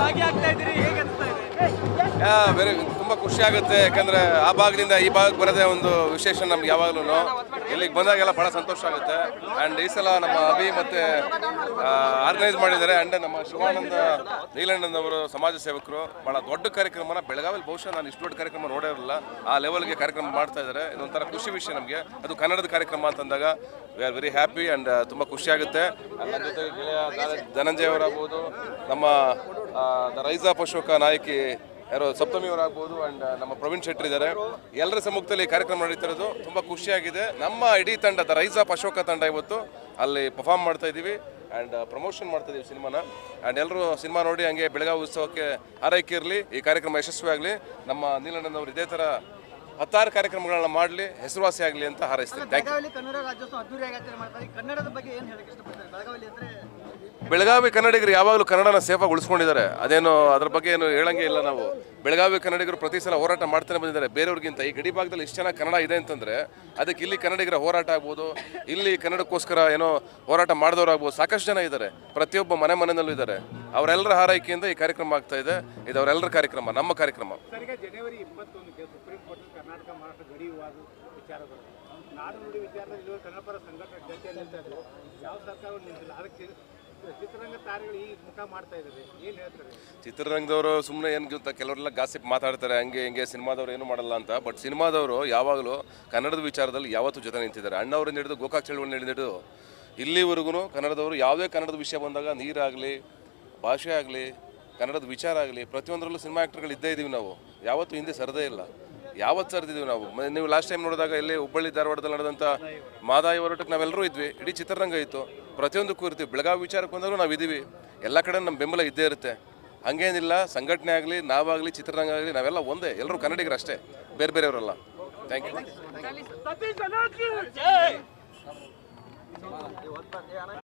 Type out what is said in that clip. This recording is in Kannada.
ಭಾಗಿಯಾಗ್ತಾ ವೆರಿ ತುಂಬ ಖುಷಿ ಆಗುತ್ತೆ ಯಾಕಂದ್ರೆ ಆ ಭಾಗದಿಂದ ಈ ಭಾಗಕ್ಕೆ ಬರೋದೇ ಒಂದು ವಿಶೇಷ ನಮ್ಗೆ ಯಾವಾಗಲೂ ಇಲ್ಲಿಗೆ ಬಂದಾಗೆಲ್ಲ ಬಹಳ ಸಂತೋಷ ಆಗುತ್ತೆ ಅಂಡ್ ಈ ಸಲ ನಮ್ಮ ಅಭಿ ಮತ್ತೆ ಆರ್ಗನೈಸ್ ಮಾಡಿದ್ದಾರೆ ಅಂಡ್ ನಮ್ಮ ಶಿವಾನಂದ ಅವರು ಸಮಾಜ ಸೇವಕರು ಬಹಳ ದೊಡ್ಡ ಕಾರ್ಯಕ್ರಮನ ಬೆಳಗಾವಿ ಬಹುಶಃ ನಾನು ಇಷ್ಟು ದೊಡ್ಡ ಕಾರ್ಯಕ್ರಮ ನೋಡಿರಲ್ಲ ಆ ಲೆವೆಲ್ಗೆ ಕಾರ್ಯಕ್ರಮ ಮಾಡ್ತಾ ಇದ್ದಾರೆ ಇದೊಂಥರ ಖುಷಿ ವಿಷಯ ನಮಗೆ ಅದು ಕನ್ನಡದ ಕಾರ್ಯಕ್ರಮ ಅಂತಂದಾಗ we are very happy and ತುಂಬಾ ಖುಷಿ ಆಗುತ್ತೆ ಜೊತೆಗೆ ಗೆಳೆಯ ಧನಂಜಯವರಾಗ್ಬೋದು ನಮ್ಮ ರೈಜಾ ಪಶೋಕ ನಾಯಕಿ ಯಾರೋ ಸಪ್ತಮಿ ಅವರಾಗ್ಬೋದು ಅಂಡ್ uh, ನಮ್ಮ ಪ್ರವೀಣ್ ಶೆಟ್ಟರ್ ಇದ್ದಾರೆ ಎಲ್ಲರ ಸಮ್ಮುಖದಲ್ಲಿ ಕಾರ್ಯಕ್ರಮ ನಡೀತಿರೋದು ತುಂಬ ಖುಷಿಯಾಗಿದೆ ನಮ್ಮ ಇಡೀ ತಂಡ ದ ರೈಸ್ ಆಫ್ ಅಶೋಕ ತಂಡ ಇವತ್ತು ಅಲ್ಲಿ ಪರ್ಫಾರ್ಮ್ ಮಾಡ್ತಾ ಇದ್ದೀವಿ ಆ್ಯಂಡ್ ಪ್ರಮೋಷನ್ ಮಾಡ್ತಾ ಇದ್ದೀವಿ ಸಿನಿಮಾನ ಆ್ಯಂಡ್ ಎಲ್ಲರೂ ಸಿನಿಮಾ ನೋಡಿ ಹಂಗೆ ಬೆಳಗಾವಿ ಉತ್ಸವಕ್ಕೆ ಆರೈಕೆ ಇರಲಿ ಈ ಕಾರ್ಯಕ್ರಮ ಯಶಸ್ವಿ ಆಗಲಿ ನಮ್ಮ ನೀಲಣ್ಣನವರು ಇದೇ ಥರ ಹತ್ತಾರು ಕಾರ್ಯಕ್ರಮಗಳನ್ನ ಮಾಡಲಿ ಹೆಸರುವಾಸಿ ಆಗಲಿ ಅಂತ ಹಾರೈಸ್ತೀನಿ ಬೆಳಗಾವಿ ಕನ್ನಡಿಗರು ಯಾವಾಗಲೂ ಕನ್ನಡನ ಸೇಫಾಗಿ ಉಳಿಸ್ಕೊಂಡಿದ್ದಾರೆ ಅದೇನು ಅದ್ರ ಬಗ್ಗೆ ಏನು ಹೇಳಂಗೆ ಇಲ್ಲ ನಾವು ಬೆಳಗಾವಿ ಕನ್ನಡಿಗರು ಪ್ರತಿ ಸಲ ಹೋರಾಟ ಮಾಡ್ತಾನೆ ಬಂದಿದ್ದಾರೆ ಬೇರೆಯವ್ರಿಗಿಂತ ಈ ಗಡಿ ಭಾಗದಲ್ಲಿ ಇಷ್ಟು ಜನ ಕನ್ನಡ ಇದೆ ಅಂತಂದರೆ ಅದಕ್ಕೆ ಇಲ್ಲಿ ಕನ್ನಡಿಗರ ಹೋರಾಟ ಆಗ್ಬೋದು ಇಲ್ಲಿ ಕನ್ನಡಕ್ಕೋಸ್ಕರ ಏನೋ ಹೋರಾಟ ಮಾಡಿದವರು ಆಗ್ಬೋದು ಸಾಕಷ್ಟು ಜನ ಇದ್ದಾರೆ ಪ್ರತಿಯೊಬ್ಬ ಮನೆ ಮನೆಯಲ್ಲೂ ಇದ್ದಾರೆ ಅವರೆಲ್ಲರ ಹಾರೈಕೆಯಿಂದ ಈ ಕಾರ್ಯಕ್ರಮ ಆಗ್ತಾ ಇದೆ ಇದು ಅವರೆಲ್ಲರ ಕಾರ್ಯಕ್ರಮ ನಮ್ಮ ಕಾರ್ಯಕ್ರಮ ಕನ್ನಡಪರ ಯಾವ ಸರ್ಕಾರ ಚಿತ್ರರಂಗದವರು ಸುಮ್ಮನೆ ಏನು ಗೊತ್ತ ಕೆಲವರೆಲ್ಲ ಗಾಸಿಪ್ ಮಾತಾಡ್ತಾರೆ ಹಂಗೆ ಹಿಂಗೆ ಸಿನಿಮಾದವರು ಏನು ಮಾಡಲ್ಲ ಅಂತ ಬಟ್ ಸಿನಿಮಾದವರು ಯಾವಾಗಲೂ ಕನ್ನಡದ ವಿಚಾರದಲ್ಲಿ ಯಾವತ್ತೂ ಜೊತೆ ನಿಂತಿದ್ದಾರೆ ಅಣ್ಣವ್ರನ್ನ ಹಿಡಿದು ಗೋಕಾಕ್ ಚಳುವಳಿ ಹಿಡಿದು ಇಲ್ಲಿವರೆಗೂ ಕನ್ನಡದವರು ಯಾವುದೇ ಕನ್ನಡದ ವಿಷಯ ಬಂದಾಗ ನೀರಾಗಲಿ ಭಾಷೆ ಆಗಲಿ ಕನ್ನಡದ ವಿಚಾರ ಆಗಲಿ ಪ್ರತಿಯೊಂದರಲ್ಲೂ ಸಿನಿಮಾ ಆ್ಯಕ್ಟರ್ಗಳು ಇದ್ದೇ ಇದ್ದೀವಿ ನಾವು ಯಾವತ್ತೂ ಹಿಂದೆ ಸರದೇ ಇಲ್ಲ ಯಾವತ್ತು ಸರ್ದಿದ್ವಿ ನಾವು ನೀವು ಲಾಸ್ಟ್ ಟೈಮ್ ನೋಡಿದಾಗ ಇಲ್ಲಿ ಹುಬ್ಬಳ್ಳಿ ಧಾರವಾಡದಲ್ಲಿ ನಡೆದಂಥ ಮಾದಾಯಿ ಹೋರಾಟಕ್ಕೆ ನಾವೆಲ್ಲರೂ ಇದ್ವಿ ಇಡೀ ಚಿತ್ರರಂಗ ಇತ್ತು ಪ್ರತಿಯೊಂದಕ್ಕೂ ಇರ್ತೀವಿ ಬೆಳಗಾವಿ ವಿಚಾರಕ್ಕೆ ಬಂದರೂ ನಾವು ಇದ್ದೀವಿ ಎಲ್ಲ ಕಡೆ ನಮ್ಮ ಬೆಂಬಲ ಇದ್ದೇ ಇರುತ್ತೆ ಹಂಗೇನಿಲ್ಲ ಸಂಘಟನೆ ಆಗಲಿ ನಾವಾಗಲಿ ಚಿತ್ರರಂಗ ಆಗಲಿ ನಾವೆಲ್ಲ ಒಂದೇ ಎಲ್ಲರೂ ಕನ್ನಡಿಗರು ಅಷ್ಟೇ ಬೇರೆ ಬೇರೆಯವರಲ್ಲ ಥ್ಯಾಂಕ್ ಯು